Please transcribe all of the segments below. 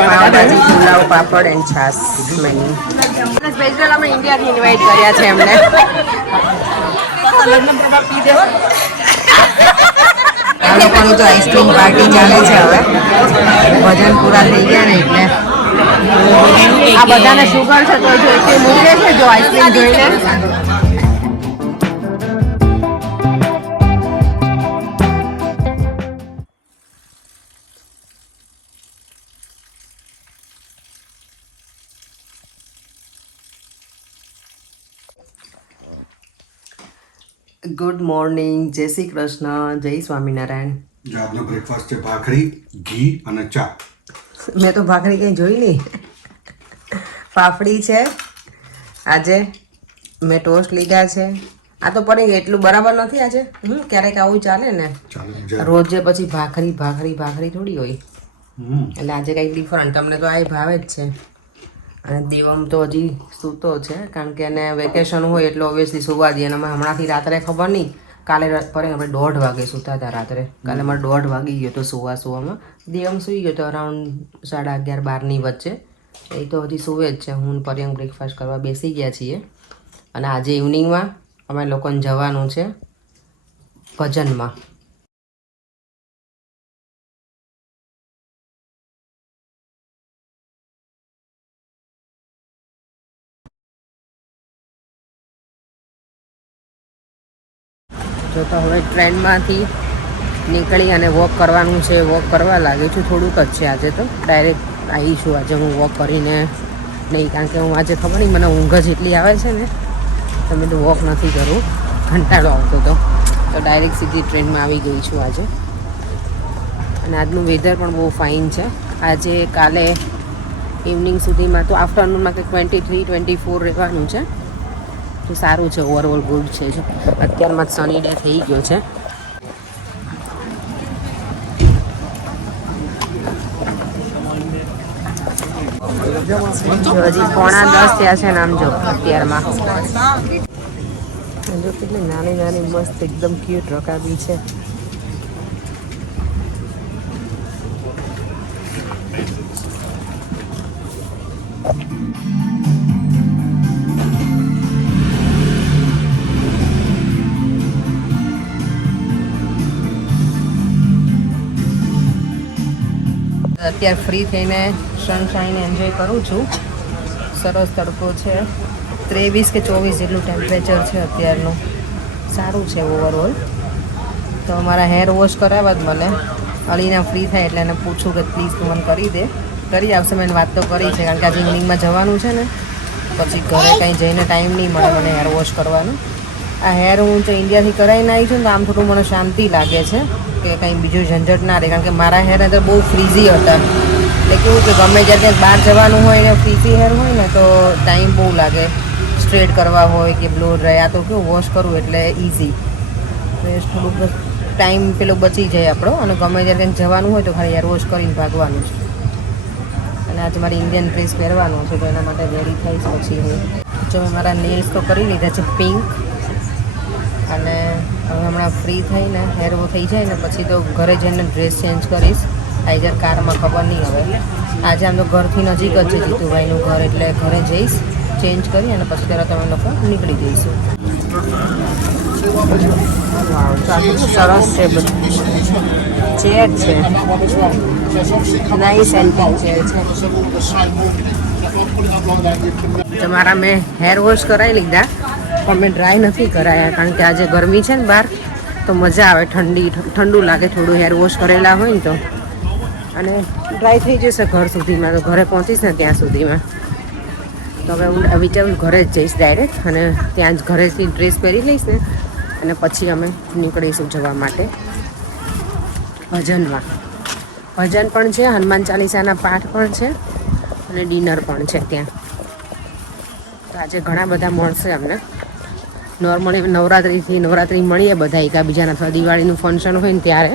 પાવભાજી, પુલાવ, પાપડ and છાસ menu. Special અમે ઇન્ડિયાથી invite કર્યા છે એમને. આ લોકોની તો આઈસ્ક્રીમ પાર્ટી ચાલે છે હવે. ભજન પૂરા થઈ ગયા ને એટલે આ બધાને શુગર છે તો જો કે મૂકે છે જો આઈસ્ક્રીમ જોઈને. ગુડ મોર્નિંગ, જય શ્રી કૃષ્ણ, જય સ્વામિનારાયણ. આજનો બ્રેકફાસ્ટ છે ભાખરી, ઘી અને ચા. મેં તો ભાખરી કંઈ જોઈ નહીં. ફાફડી છે આજે, મેં ટોસ્ટ લીધા છે. આ તો પડી એટલું બરાબર નથી આજે. ક્યારેક આવું ચાલે ને, રોજે પછી ભાખરી ભાખરી ભાખરી થોડી હોય. એટલે આજે કંઈક ડિફરન્ટ. તમને તો આ ભાવે જ છે. અને દેવમ તો હજી સૂતો છે કારણ કે એને વેકેશન હોય એટલે ઓબ્વિયસલી સુવા દઈએ. અને અમે હમણાંથી રાત્રે ખબર નહીં, કાલે પર આપણે 1:30 વાગે સૂતા હતા રાત્રે. કાલે અમારે 1:30 વાગી ગયો તો સુવામાં. દેવમ સૂઈ ગયો તો અરાઉન્ડ 11:30-12ની વચ્ચે. એ તો હજી સુવે જ છે. હું પર્યંક બ્રેકફાસ્ટ કરવા બેસી ગયા છીએ. અને આજે ઇવનિંગમાં અમે લોકોને જવાનું છે ભજનમાં. જો તો હવે ટ્રેનમાંથી નીકળી અને વોક કરવાનું છે. વોક કરવા લાગી છું. થોડુંક જ છે આજે તો. ડાયરેક્ટ આવી છું આજે હું વોક કરીને નહીં, કારણ કે હું આજે ખબર નહીં મને ઊંઘ જ એટલી આવે છે ને તો મેં તો વોક નથી કરવું, કંટાળો આવતો હતો. તો ડાયરેક્ટ સીધી ટ્રેનમાં આવી ગઈ છું આજે. અને આજનું વેધર પણ બહુ ફાઇન છે આજે. કાલે ઇવનિંગ સુધીમાં તો આફ્ટરનૂનમાં કંઈક 23-24 રહેવાનું છે. તો સારું છે, ઓવરઓલ ગુડ છે. જો અત્યારમાં જ સની ડે થઈ ગયો છે. હજી 9:45 થયા છે ને આમ જો અત્યારમાં. જો કેટલી નાની નાની મસ્ત એકદમ ક્યુટ રકાબી છે. અત્યારે ફ્રી થઈને સનશાઇન એન્જોય કરું છું. સરસ તડકો છે. 23 કે 24 જેટલું ટેમ્પરેચર છે અત્યારનું. સારું છે ઓવરઓલ. તો મારા હેર વોશ કરાવવા જ મને અલીના ફ્રી થાય એટલે એને પૂછું કે પ્લીઝ તું મને કરી દે. કરી આવશે. મેં વાત તો કરી છે કારણ કે આજે ઇવનિંગમાં જવાનું છે ને, પછી ઘરે કંઈ જઈને ટાઈમ નહીં મળે મને હેર વોશ કરવાનું. આ હેર હું જો ઇન્ડિયાથી કરાવીને આવી છું ને તો આમ થોડું મને શાંતિ લાગે છે કે કંઈ બીજું ઝંઝટ ના રહે. કારણ કે મારા હેર અંદર બહુ ફ્રીઝી હતા. એટલે કેવું કે ગમે જ્યારે બહાર જવાનું હોય ને ફ્રીઝી હેર હોય ને તો ટાઈમ બહુ લાગે સ્ટ્રેટ કરવા હોય કે બ્લો ડ્રાય. આ તો કેવું વોશ કરવું એટલે ઇઝી. થોડુંક ટાઈમ પેલો બચી જાય આપણો. અને ગમે જ્યારે કંઈક જવાનું હોય તો ખાલી હેર વોશ કરીને ભાગવાનું છે. અને આજે મારી ઇન્ડિયન ડ્રેસ પહેરવાનો છે તો એના માટે રેડી થઈશ પછી હું. જો મેં મારા નેલ્સ તો કરી લીધા છે પિંક. અને હવે હમણાં ફ્રી થઈને હેર વો થઈ જાય ને પછી તો ઘરે જઈને ડ્રેસ ચેન્જ કરીશ. આઈજર કારમાં ખબર નહીં હવે. આજે આમ તો ઘરથી નજીક જ છે જીતુભાઈનું ઘર, એટલે ઘરે જઈશ, ચેન્જ કરી અને પછી તરત અમે લોકો નીકળી જઈશું. સરસ છે બધું. ચેર છે, નાઈસ એન્ટિક ચેર છે. તમારા મેં હેર વોશ કરાવી લીધા પણ મેં ડ્રાય નથી કરાયા કારણ કે આજે ગરમી છે ને બહાર તો મજા આવે, ઠંડુ લાગે થોડું હેર વોશ કરેલા હોય ને તો. અને ડ્રાય થઈ જશે ઘર સુધીમાં, તો ઘરે પહોંચીશ ને ત્યાં સુધીમાં. તો હવે હું વિચારું ઘરે જ જઈશ ડાયરેક્ટ અને ત્યાં જ ઘરેથી ડ્રેસ પહેરી લઈશ ને અને પછી અમે નીકળીશું જવા માટે ભજનમાં. ભજન પણ છે, હનુમાન ચાલીસાના પાઠ પણ છે અને ડિનર પણ છે ત્યાં. તો આજે ઘણા બધા મળશે અમને. નોર્મલી નવરાત્રિ મળીએ બધા એકાબીજાના, અથવા દિવાળીનું ફંક્શન હોય ને ત્યારે,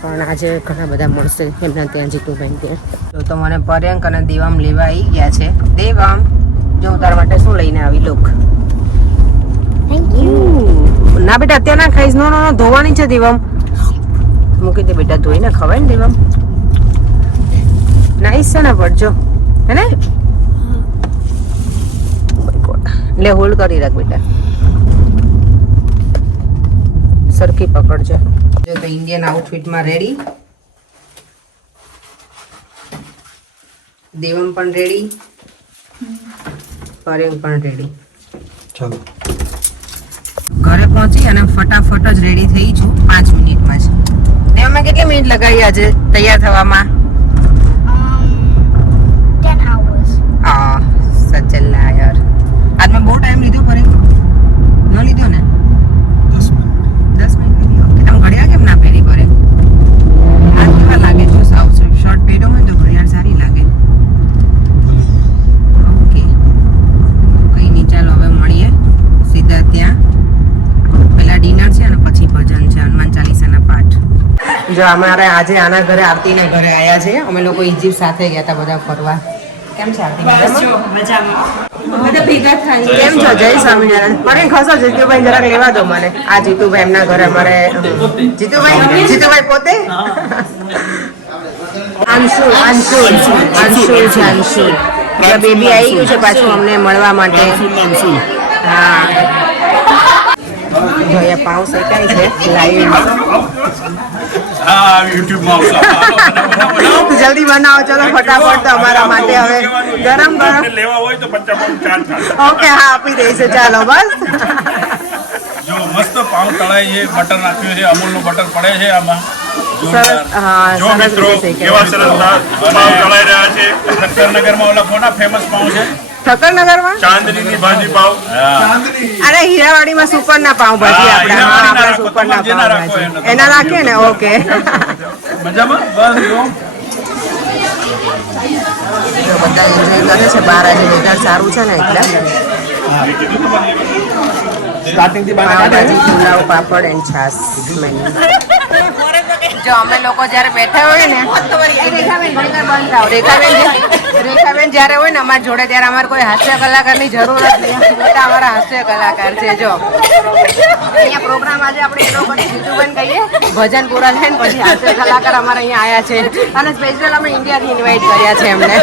પણ આજે ઘણા બધા મળશે એમના ત્યાં જીતુભાઈ ત્યાં. તો મને પર્યંક અને દેવામ લેવા આવી ગયા છે. દેવામ જો તારા માટે શું લઈને આવી લોક. ના બેટા અત્યારે ના ખાઈશ. નો ધોવાની છે દેવામ. મૂકી દે બેટા, ધોઈને ખવાય ને દેવામ. છે ને પડજો હે ને લે હોલ્ડ કરી રાખ બેટા સરખી પકડજો જો તો ઇન્ડિયન આઉટફિટમાં રેડી દેવમ પણ રેડી પરેંગ પણ રેડી ચાલો ઘરે પહોંચી અને ફટાફટ જ રેડી થઈ છું 5 મિનિટમાં જ દેવમાં કેટલી મિનિટ લગાવી આજે તૈયાર થવામાં 10 hours. આ સચલ્લા યાર આજ મેં બહુ ટાઈમ લીધો પરેંગ ન લીધો ને 10 મિનિટ લીધી ઓકે તમે ઘડિયાળ કેમ ના પહેરી પરેંગ આ કેવા લાગે જો સાવ શોર્ટ પહેર્યો હોય તો ઘડિયાળ સારી લાગે ઓકે કઈ નહીં ચાલો હવે મળીએ સીધા ત્યાં પેલા ડિનર છે અને પછી ભજન છે હનુમાન ચાલીસાના પાઠ જો અમારે આજે આના ઘરે આરતીના ઘરે આવ્યા છે અમે લોકો ઇજિપ્ત સાથે ગયા હતા બધા ફરવા કેમ છે આરતી બધા ભેગા થાય કેમ છો જય સ્વામિનારાયણ મને ખસો જીતુભાઈ જરાક લેવા દો મને આ જીતુભાઈ એમના ઘરે અમારે જીતુભાઈ પોતે અંશુલ છે અંશુલ બેબી આવી ગયું છે પાછું અમને મળવા માટે હા જો અહીંયા પાઉં શેકાય છે લાઈવ જલ્દી બનાવો ચલો ફટાફટ તો અમારા માટે હવે ગરમ ગરમ લેવા હોય તો 50 પાઉન્ડ ચાર્જ થાય ઓકે હા આપી દઈશું ચાલો બસ જો મસ્ત પાઉં તળાય છે બટર નાખ્યું છે અમૂલનું બટર પડે છે આમાં સરસ હા જો સરસ મિત્રો રીતે શેકાય. કેવા સરસ પાઉં તળાઈ રહ્યા છે નગરમાં ઓલા કોના ફેમસ પાઉં છે ઠક્કરનગરમાં ચાંદનીની ભાજી પાઉં અરે હીરાવાડીમાં સુપરના પાઉં ભાજી હા, આપણે હીરાવાડીના આપણે રાખો, સુપરના તમારે જેના પાઉં રાખો ભાજી એના. એના રાખીએ ને ઓકે મજામાં બસ જો જો બધા એન્જોય કરે છે બહાર આજે વેધર સારું છે ને એટલે પાવભાજી પુલાવ પાપડ એન્ડ છાસ મેન્યુ જો અમે લોકો જ્યારે બેઠા હોય ને રેખાબેન જ્યારે હોય ને અમારી જોડે ત્યારે અમારે કોઈ હાસ્ય કલાકારની જરૂર જ નહીં બધા અમારા હાસ્ય કલાકાર છે જો અહીંયા પ્રોગ્રામ આજે આપણે એ લોકો જીતુબેન કહીએ ભજન પૂરા થાય ને પછી હાસ્ય કલાકાર અમારે અહીંયા આવ્યા છે અને સ્પેશિયલ અમે ઇન્ડિયાથી ઇન્વાઇટ કર્યા છે એમને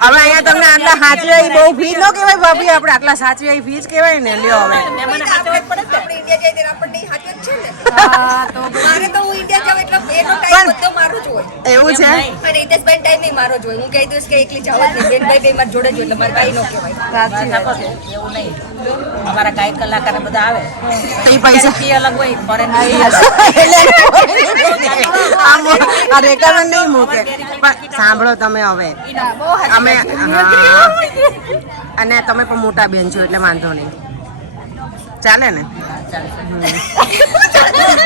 હવે અહીંયા તમને આટલા સાચવી બહુ ફી ન કહેવાય ભાભી આપણે આટલા સાચવી ફી જ કહેવાય ને લ્યો હવે એવું છે અમારા ગાયક કલાકાર બધા આવે એ પૈસા ફી અલગ હોય ફોરેન આ રેખાબેન નહીં મૂકે પણ સાંભળો તમે હવે અમે હા અને તમે પણ મોટા બેન છો એટલે વાંધો નહીં ચાલે ને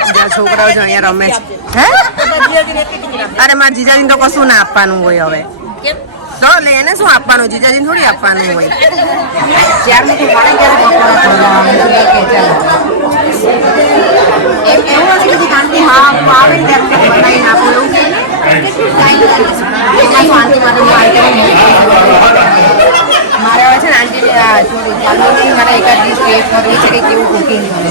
જ્યાં છોકરાઓ જો અહીંયા રમે છે હે અરે મારા જીજાજીને તો કશું ના આપવાનું હોય હવે તો લે એને શું આપવાનું જીજાજીને થોડી આપવાનું હોય ત્યારનું તો મળે ત્યારે એમ એવું નથી કે શાંતિ હા આવે ને ત્યારે બનાવીને આપું એવું આંટી માટે મારે હવે છે ને આંટી થોડી ચાંદની મારે એકાદ દિવસ ટેસ્ટ કરવી છે કે કેવું કુકિંગ કરે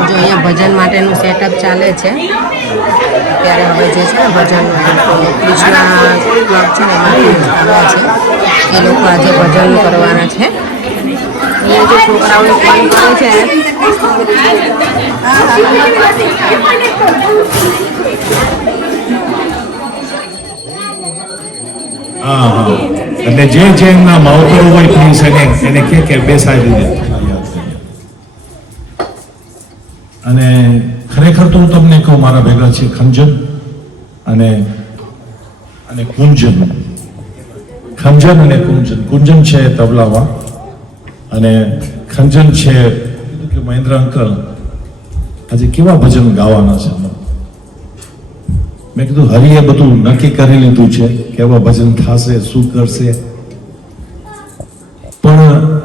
જો અહીંયા ભજન માટેનું સેટઅપ ચાલે છે ત્યારે હવે જે છે ને ભજન કૃષ્ણા ક્લબ છે ને એમાંથી આવ્યા છે એ લોકો આજે ભજન કરવાના છે અહીંયા જે છોકરાઓને ફોન કરે છે એટલે જે એમના માવતરો હોય પ્લીઝ એને કે બેસાડી દે અને ખરેખર તો હું તમને કહું મારા ભેગા છે ખંજન અને કુંજન અને કુંજન છે તબલામાં અને ખંજન છે કે મહેન્દ્ર અંકલ આજે કેવા ભજન ગાવાના છે મેં કીધું હરિએ બધું નક્કી કરી લીધું છે કેવા ભજન થશે શું કરશે પણ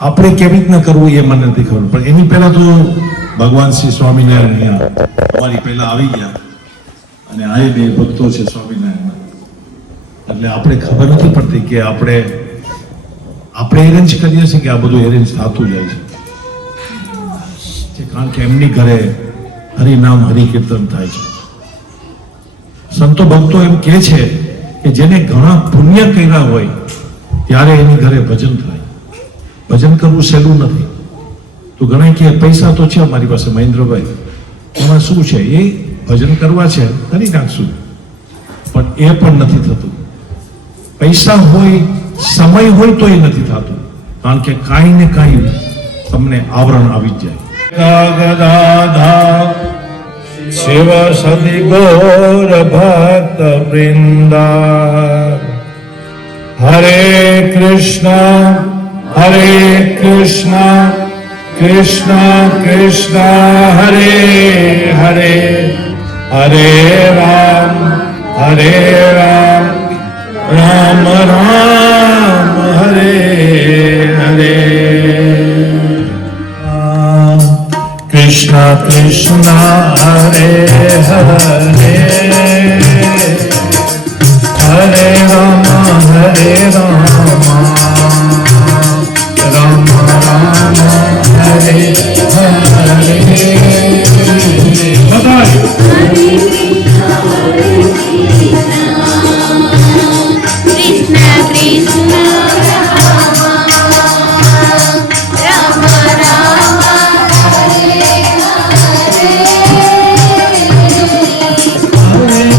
આપણે કેવી રીતના કરવું એ મને નથી ખબર પણ એની પહેલા તો ભગવાન શ્રી સ્વામિનારાયણ અમારી પહેલા આવી ગયા અને આ બે ભક્તો છે સ્વામિનારાયણ એટલે આપણે ખબર નથી પડતી કે આપણે એરેન્જ કરીએ છીએ કે આ બધું એરેન્જ થતું જાય છે કારણ કે એમની ઘરે હરિનામ હરિકીર્તન થાય છે. સંતો ભક્તો એમ કહે છે કે જેને ઘણા પુણ્ય કર્યા હોય ત્યારે એની ઘરે ભજન થાય. ભજન કરવું સહેલું નથી. તો ઘણા કહે પૈસા તો છે અમારી પાસે મહેન્દ્રભાઈ, એમાં શું છે, એ ભજન કરવા છે કરી નાખશું, પણ એ પણ નથી થતું. પૈસા હોય, સમય હોય તો એ નથી થતું, કારણ કે કાંઈ ને કાંઈ તમને આવરણ આવી જ જાય. ગદાધા શિવ સદી ગોર ભક્ત વૃંદા હરે કૃષ્ણ કૃષ્ણ કૃષ્ણ હરે હરે હરે રામ રામ રામ હરે હરે. કૃષ્ણ કૃષ્ણ હરે હરે હરે રામ રામ રામ હરે હરે. Krishna Krishna Rama Rama Hare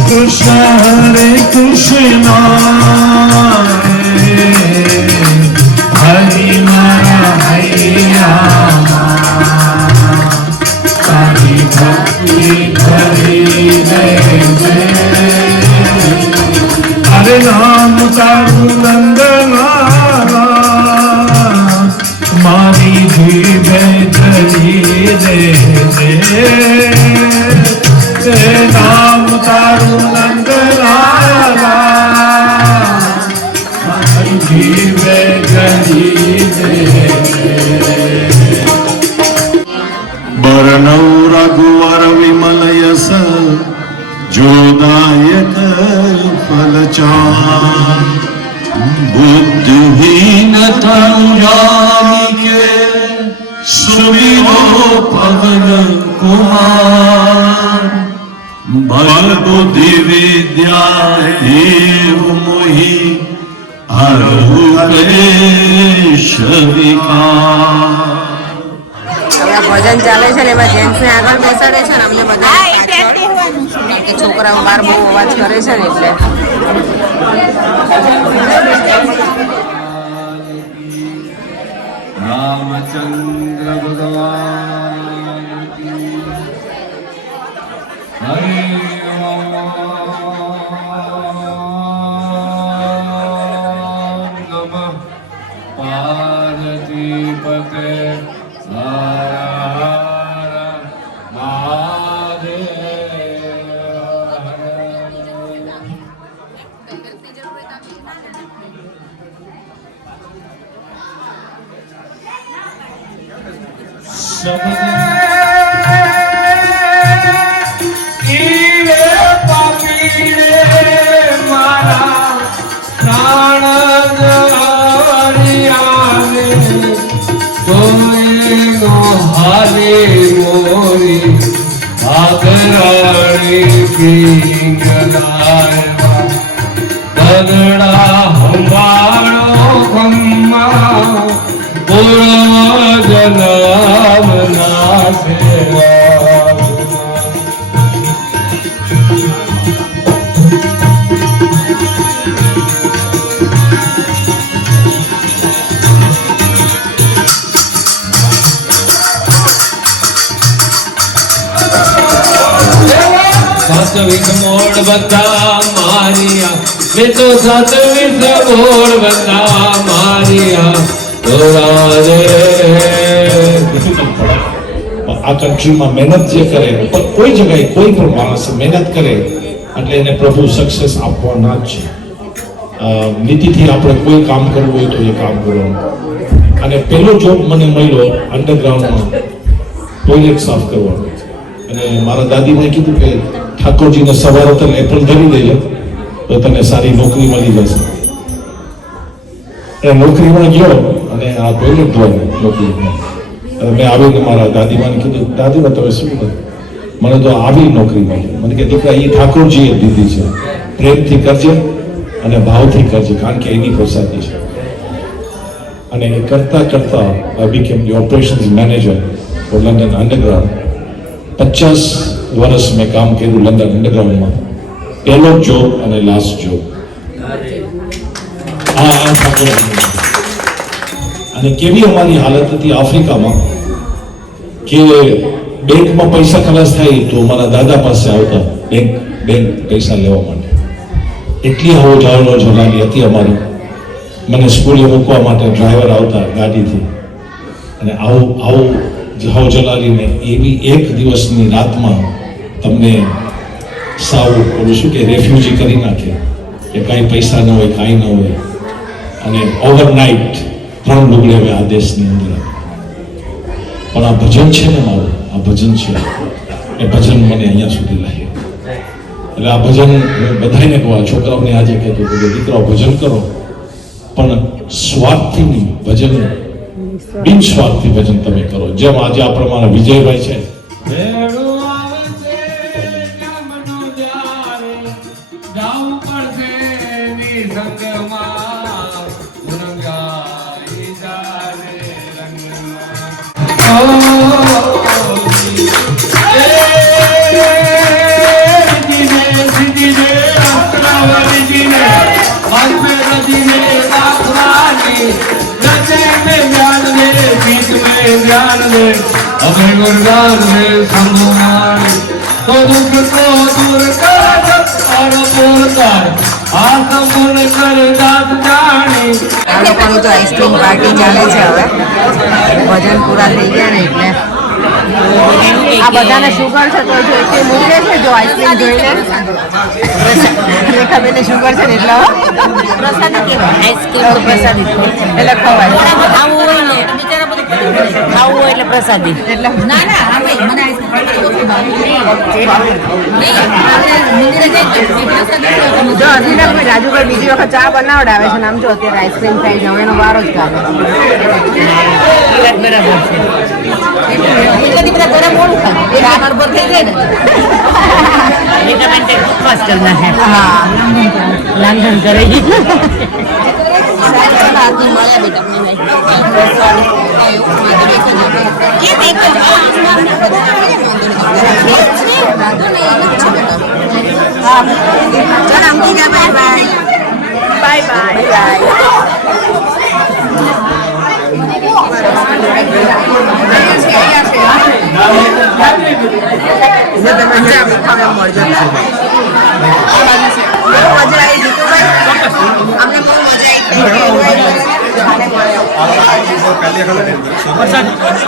Krishna Hare Krishna Hare Rama Hare Bhakti Hare Hare Ram Taru Nandana Mari Jive Jali De Ram Taru Nandana Mari Jive Jali De Barnau Raghuvar Vimal Yas Jodayak Falachan Buddhiheenata Janike Sumiro Pavan Kumar Bal Buddhi Vidya Ev Mohi Aru Klesh Vikar. હવે આ ભજન ચાલે છે ને એમાં જેન્ટ્સને આગળ બેસાડે છે ને અમને બધા કે છોકરાઓ બહાર બહુ અવાજ કરે છે ને એટલે રામચંદ્ર ભગવાન હરે નમઃ પાર્વતી પતે મોરી આદરાણી પિંગલાયા બદડા હંબાળો ખમ્મા પૂર્વ જન્મના સેવા સાત્વિક મોડ બધા મારિયા મેં તો સાત્વિક મોડ બધા મારિયા આ કન્ટ્રીમાં મહેનત જે કરે, પણ કોઈ જગ્યાએ કોઈ પણ માણસ મહેનત કરે એટલે એને પ્રભુ સક્સેસ આપવાના જ છે. નીતિથી આપણે કોઈ કામ કરવું હોય તો એ કામ કરવાનું. અને પહેલો જોબ મને મળ્યો અંડરગ્રાઉન્ડમાં ટોયલેટ સાફ કરવાનો. અને મારા દાદીમાએ કીધું કે ઠાકોરજીને સવારે તને એપ્રિલ ધરી દેજો તો તને સારી નોકરી મળી જશે. એ નોકરીમાં ગયો અને આ ટોયલેટ ધોવાનું નોકરીમાં અને મેં આવીને મારા દાદીમાને કીધું, દાદીમા તમે શું કર્યું? મને તો આવી નોકરી મળી. મને કે દીકરા એ ઠાકોરજીએ દીધી છે, પ્રેમથી કરજે અને ભાવથી કરજે, કારણ કે એની પ્રસાદી છે. અને એ કરતા કરતા I became the operations manager for London Underground. 50 વર્ષ મેં કામ કર્યું લંડન અંડરગ્રાઉન્ડમાં. પહેલો જોબ અને લાસ્ટ જોબ આ ઠાકોરજી. અને કેવી અમારી હાલત હતી આફ્રિકામાં કે બેંકમાં પૈસા ખલાસ થાય તો મારા દાદા પાસે આવતા બેંક પૈસા લેવા માટે. એટલી હવો જલાલી હતી અમારી. મને સ્કૂલે મૂકવા માટે ડ્રાઈવર આવતા ગાડીથી. અને આવું હવો જલાલીને એવી એક દિવસની રાતમાં તમને સાવ ઓલું શું કે રેફ્યુજી કરી નાખે કે કાંઈ પૈસા ન હોય, કાંઈ ન હોય. અને ઓવરનાઇટ 3 લુગડે હવે આ દેશની અંદર. પણ આ ભજન છે ને મારું, આ ભજન છે એ ભજન મને અહીંયા સુધી લાવ્યું. એટલે આ ભજન હું બધાને કહું, છોકરાઓને આજે કહેતો કે દીકરાઓ ભજન કરો, પણ સ્વાર્થથી નહીં, ભજન બિન સ્વાર્થથી ભજન તમે કરો. જેમ આજે આપણે મારા વિજયભાઈ છે, ભેળું આવશે ગામનો જ્યારે, જાવું પડશે નિસંગમાં, રંગાઈ જાને ज्ञान दे अभय गुणगान दे संगमान तो दुख को दूर कर और बोलकर आ संपूर्ण कर दात जानी. આ લોકોની તો આઈસ્ક્રીમ પાર્ટી ચાલે છે. હવે ભજન પૂરા થઈ ગયા ને એટલે આ બધાને શુગર છે તો જો એટલી મૂકે છે જો આઈસ્ક્રીમ જોઈને રેખાબેનને શુગર છે ને એટલે પ્રસાદી કહેવાય. આઈસ્ક્રીમ પ્રસાદી એટલે ખવાય. ખાવું હોય ને બિચારા બધું ખાવું હોય એટલે પ્રસાદી. એટલે ના મને આઈસ્ક્રીમ જો અધિરાજભાઈ રાજુભાઈ બીજી વખત ચા બનાવડાવે છે ને આમ જો અત્યારે આઈસ્ક્રીમ ખાઈ જાવ એનો વારો જ કાઢે. બરાબર છે. એટલે બધા ઘરે મોડું ખાય એ રાત પર થઈ જાય ને વિટામિન ટેક ઉપવાસ કરના હે. હા લાંઘન કરે બાય બાય.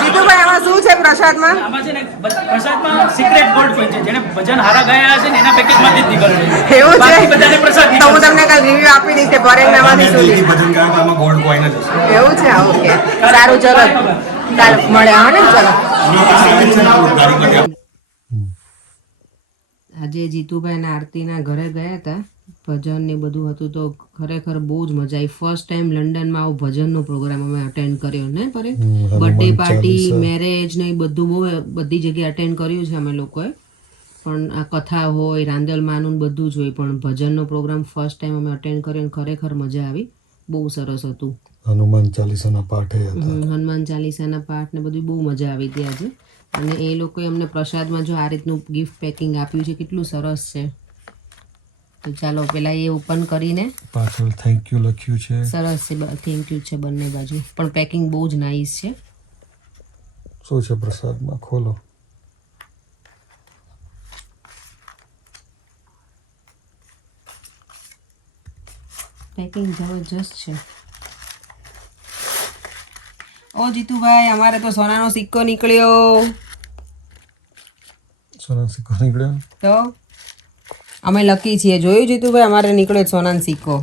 જીતુભાઈ આમાં શું છે પ્રસાદમાં? આમાં છે ને પ્રસાદમાં સિક્રેટ ગોલ્ડ કોઈન છે, જેને ભજન હારા ગાયા હશે ને એના પેકેજમાંથી જ નીકળે છે. એવું બાકી છે? બધાને પ્રસાદ તો હું તમને કાલ રિવ્યુ આપી દઈશ કે ફોરેનમાંથી શું છે. ભજન ગાયો તો આમાં ગોલ્ડ કોઈન જ હશે. એવું છે? ઓકે સારું, ચલો કાલ મળે. હા ને, ચલો. આજે જીતુભાઈ ના આરતીના ઘરે ગયા હતા, ભજન ને બધું હતું તો ખરેખર બહુ જ મજા આવી. ફર્સ્ટ ટાઈમ લંડનમાં આવો ભજનનો પ્રોગ્રામ અમે અટેન્ડ કર્યો ને પરે. બર્થડે પાર્ટી, મેરેજ ને બધું બધી જગ્યાએ અટેન્ડ કર્યું છે અમે લોકોએ, પણ આ કથા હોય, રાંદલમાનું બધું જ હોય, પણ ભજનનો પ્રોગ્રામ ફર્સ્ટ ટાઈમ અમે અટેન્ડ કર્યો અને ખરેખર મજા આવી. બહુ સરસ હતું. હનુમાન ચાલીસાના પાઠે હતા. હનુમાન ચાલીસાના પાઠ ને બધું બહુ મજા આવી હતી આજે. અને એ લોકોએ અમને પ્રસાદમાં જો આ રીતનું ગિફ્ટ પેકિંગ આપ્યું છે, કેટલું સરસ છે. તો ચાલો પેલા એ ઓપન કરીને. પાછળ થેન્ક યુ લખ્યું છે. સરસ છે, થેન્ક યુ છે બંને બાજુ, પણ પેકિંગ બહુ જ નાઇસ છે. શું છે પ્રસાદમાં? ખોલો. પેકિંગ જબરજસ્ત છે. ઓ જીતુભાઈ, અમારે તો સોનાનો સિક્કો નીકળ્યો. સોના સિક્કો નીકળ્યો તો અમે લકી છીએ. જોયું જીતુભાઈ, અમારે નીકળ્યો સોનાનો સિક્કો.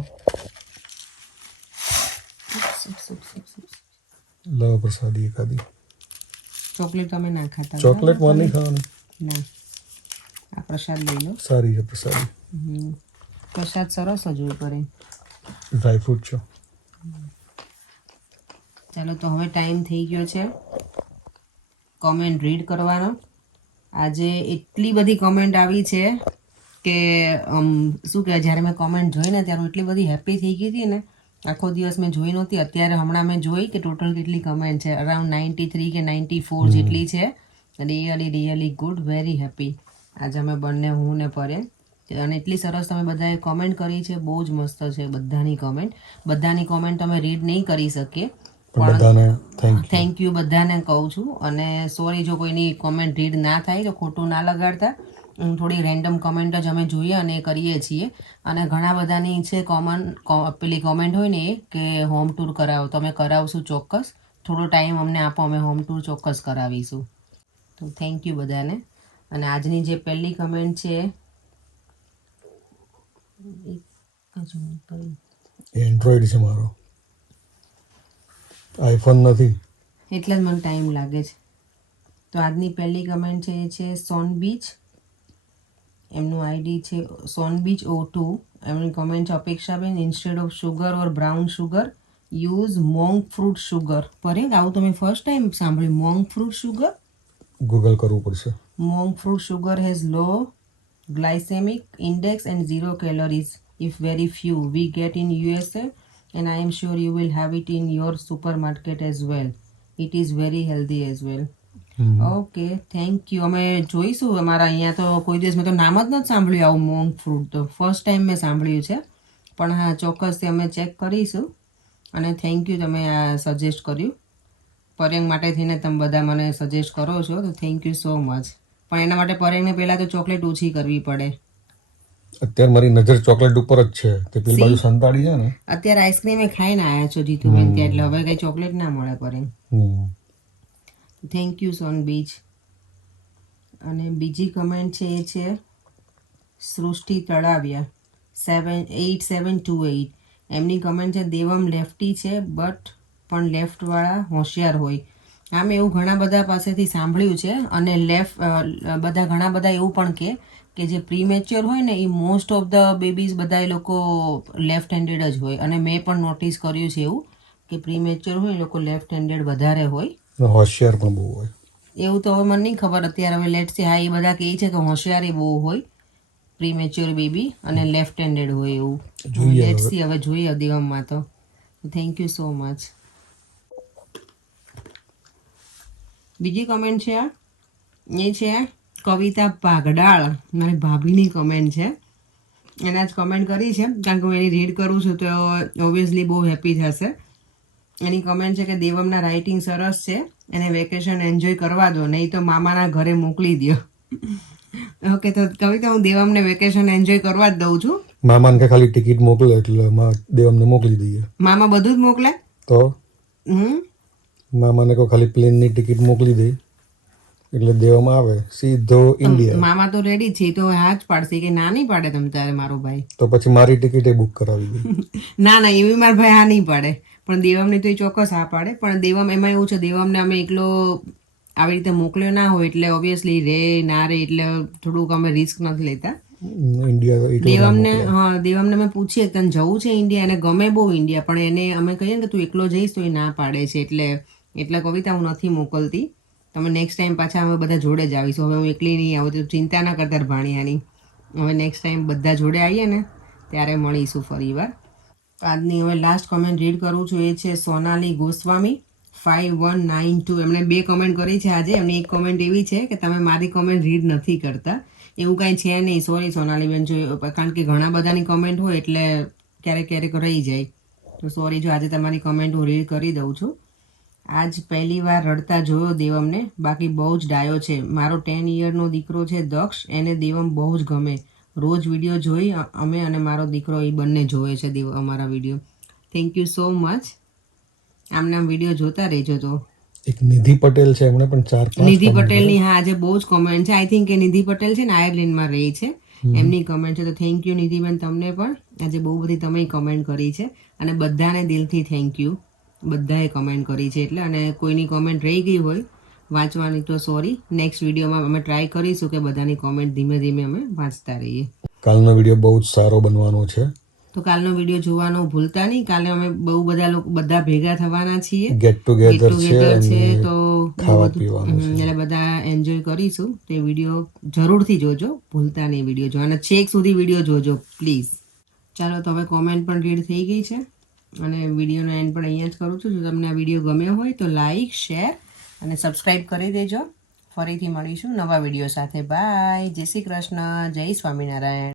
લાવો પ્રસાદી એકાદી. ચોકલેટ અમે ના ખાતા. ચોકલેટ માં નહીં ખાવાની. ના, આ પ્રસાદ લઈ લો. સારી છે પ્રસાદી. પ્રસાદ સરસ જ હોય કરે. ડ્રાય ફ્રૂટ છો. ચાલો તો હવે ટાઈમ થઈ ગયો છે કોમેન્ટ રીડ કરવાનો. આજે એટલી બધી કોમેન્ટ આવી છે કે શું કહેવાય, જ્યારે મેં કોમેન્ટ જોઈને ત્યારે હું એટલી બધી હેપી થઈ ગઈ હતી ને, આખો દિવસ મેં જોઈ નહોતી. અત્યારે હમણાં મેં જોઈ કે ટોટલ કેટલી કમેન્ટ છે, અરાઉન્ડ 93 કે 94 જેટલી છે. Really good, very happy. આજે અમે બંને, હું ને પરે, અને એટલી સરસ તમે બધાએ કોમેન્ટ કરી છે, બહુ જ મસ્ત છે બધાની કોમેન્ટ. બધાની કોમેન્ટ અમે રીડ નહીં કરી શકીએ, બધાને થેન્ક યુ બધાને કહું છું. અને સોરી જો કોઈની કોમેન્ટ રીડ ના થાય તો ખોટું ના લગાડતા. થોડી રેન્ડમ કોમેન્ટ જ અમે જોઈએ અને કરીએ છીએ. અને ઘણા બધાની છે પેલી કોમેન્ટ હોય ને એ કે હોમ ટૂર કરાવો, તો અમે કરાવશું ચોક્કસ. થોડો ટાઈમ અમને આપો, અમે હોમ ટૂર ચોક્કસ કરાવીશું. તો થેન્ક યુ બધાને. અને આજની જે પહેલી કમેન્ટ છે એન્ડ્રોઈડ છે મારો, આઈફોન નથી એટલે જ મને ટાઈમ લાગે છે. તો આજની પહેલી કમેન્ટ છે એ છે સોન બીચ, એમનું આઈડી છે સોનબીચ O2. એમની કમેન્ટ છે અપેક્ષાબેન, instead of sugar or brown sugar use monk fruit sugar. Parag, આવું તમે ફર્સ્ટ ટાઈમ સાંભળ્યું, મોંગ ફ્રૂટ સુગર? ગૂગલ કરવું પડશે. Monk fruit sugar has low glycemic index and 0 calories, if very few, we get in USA, and I am sure you will have it in your supermarket as well. It is very healthy as well. Okay, thank you. અમે જોઈશું. અમારા અહીંયા તો કોઈ દિવસ મેં તો નામ જ નથી સાંભળ્યું આવું મોંગ ફ્રૂટ, તો ફર્સ્ટ ટાઈમ મેં સાંભળ્યું છે. પણ હા, ચોક્કસથી અમે ચેક કરીશું. અને થેન્ક યુ, તમે આ સજેસ્ટ કર્યું. પરેંગ માટે થઈને તમે બધા મને સજેસ્ટ કરો છો, તો થેન્ક યુ સો મચ. પણ એના માટે પરેંગને પહેલાં તો ચોકલેટ ઓછી કરવી પડે. અત્યારે મારી નજર ચોકલેટ ઉપર જ છે, તે પેલી બાજુ સંતાડી છે ને. અત્યારે આઈસ્ક્રીમ એ ખાઈને આવ્યા છો જીતુબેન ત્યાં, એટલે હવે કઈ ચોકલેટ ના મળે પરેંગ. થેન્ક યુ સોન બીચ. અને બીજી કમેન્ટ છે એ છે સૃષ્ટિ તળાવિયા 8728. એમની કમેન્ટ છે દેવમ લેફ્ટી છે બટ પણ લેફ્ટવાળા હોશિયાર હોય. આમ એવું ઘણા બધા પાસેથી સાંભળ્યું છે. અને ઘણા બધા એવું પણ કે જે પ્રીમેચ્યોર હોય ને એ મોસ્ટ ઓફ ધ બેબીઝ બધા એ લોકો લેફ્ટ હેન્ડેડ જ હોય. અને મેં પણ નોટિસ કર્યું છે એવું કે પ્રીમેચ્યોર હોય એ લોકો લેફ્ટ હેન્ડેડ વધારે હોય, હોશિયાર પણ બહુ હોય. એવું તો હવે મને નહીં ખબર અત્યારે. હવે લેટ્સ સી, હા એ બધા કહે છે કે હોશિયારી બહુ હોય પ્રીમેચ્યોર બેબી અને લેફ્ટ હેન્ડેડ હોય એવું. લેટ્સ સી, હવે જોઈએ દેવમમાં તો. Thank you so much. બીજી કમેન્ટ છે એ છે કવિતા પાગડાળ, મારી ભાભીની કમેન્ટ છે. એના જ કમેન્ટ કરી છે, કારણ કે હું એની રીડ કરું છું તો ઓબ્વિયસલી બહુ હેપી થશે. એની કમેન્ટ છે કે દેવમના રાઇટિંગ સરસ છે, એને વેકેશન એન્જોય કરવા દો, નહીં તો મામાના ઘરે મોકલી દો. ઓકે, તો કવિતા, હું દેવમને વેકેશન એન્જોય કરવા જ દઉં છું. મામાને કે ખાલી ટિકિટ મોકલે એટલે દેવમને મોકલી દઈએ. મામા બધું જ મોકલે તો મામાને કહો ખાલી પ્લેનની ટિકિટ મોકલી દે એટલે દેવામાં આવે સીધો ઇન્ડિયા. મામા તો રેડી છે, તો હા જ પાડશે કે ના નહીં પાડે તમ તારે મારો ભાઈ. તો પછી મારી ટિકિટ એ બુક કરાવી દે. ના એવી મારા ભાઈ હા નહીં પાડે, પણ દેવમને તો એ ચોક્કસ હા પાડે. પણ દેવમ એમાં એવું છે, દેવમને અમે એકલો આવી રીતે મોકલ્યો ના હોય એટલે ઓબ્વિયસલી રે ના રે એટલે થોડુંક અમે રિસ્ક નથી લેતા. દેવમને મેં પૂછીએ તને જવું છે ઇન્ડિયા, એને ગમે બહુ ઇન્ડિયા, પણ એને અમે કહીએ ને કે તું એકલો જઈશ તો એ ના પાડે છે. એટલે કવિતા હું નથી મોકલતી. તમે નેક્સ્ટ ટાઈમ પાછા અમે બધા જોડે જ આવીશું. હવે હું એકલી નહીં આવું, તો ચિંતા ના કરતા ભાણિયાની. હવે નેક્સ્ટ ટાઈમ બધા જોડે આવીએ ને ત્યારે મળીશું ફરી વાર. આજની હવે લાસ્ટ કમેન્ટ રીડ કરું છું, એ છે સોનાલી ગોસ્વામી 5192. એમણે 2 કમેન્ટ કરી છે આજે. એમની એક કમેન્ટ એવી છે કે તમે મારી કમેન્ટ રીડ નથી કરતા. એવું કાંઈ છે નહીં, સોરી સોનાલીબેન, જો કારણ કે ઘણા બધાની કમેન્ટ હોય એટલે ક્યારેક રહી જાય, તો સોરી. જો આજે તમારી કમેન્ટ હું રીડ કરી દઉં છું. આજ પહેલી વાર રડતા જોયો દેવમને, બાકી બહુ જ ડાયો છે. મારો 10 યરનો દીકરો છે દક્ષ, એને દેવમ બહુ જ ગમે. રોજ વિડીયો જોઈ અમે અને મારો દીકરો એ બંને જોવે છે અમારા video. Thank you so much. આમને આમ વિડીયો જોતા રહેજો. તો એક નિધિ પટેલ છે, એમણે પણ 4-5 નિધિ પટેલની હા આજે બહુ જ કોમેન્ટ છે. આઈ થિંક કે નિધિ પટેલ છે ને આયર્લેન્ડમાં રહે છે, એમની કમેન્ટ છે. તો થેન્ક યુ નિધિબેન, તમને પણ આજે બહુ બધી તમે કમેન્ટ કરી છે. અને બધાને દિલથી થેન્ક યુ, બધાએ કમેન્ટ કરી છે એટલે. અને કોઈની કમેન્ટ રહી ગઈ હોય વાંચવાની તો સોરી. નેક્સ્ટ વિડીયોમાં અમે ટ્રાય કરીશું કે બધાની કોમેન્ટ ધીમે ધીમે અમે વાંચતા રહીએ. કાલનો વિડીયો બહુ જ સારો બનવાનો છે, તો કાલનો વિડીયો જોવાનું ભૂલતા નહીં. કાલે અમે બહુ બધા ભેગા થવાના છીએ, ગેટ ટુગેધર છે, તો ખાવા પીવાનું છે. એટલે બધા એન્જોય કરીશું. તે વિડીયો જરૂરથી જોજો, ભૂલતા નહીં વિડીયો જોવાના, છેક સુધી વિડીયો જોજો પ્લીઝ. ચાલો તો હવે કોમેન્ટ પણ રીડ થઈ ગઈ છે અને વિડીયોનો એન્ડ પણ અહીંયા જ કરું છું. જો તમને આ વિડીયો ગમ્યો હોય તો લાઈક, શેર અને સબસ્ક્રાઈબ કરી દેજો. ફરીથી મળીશું નવા વિડીયો સાથે. બાય, જય શ્રી કૃષ્ણ, જય સ્વામિનારાયણ.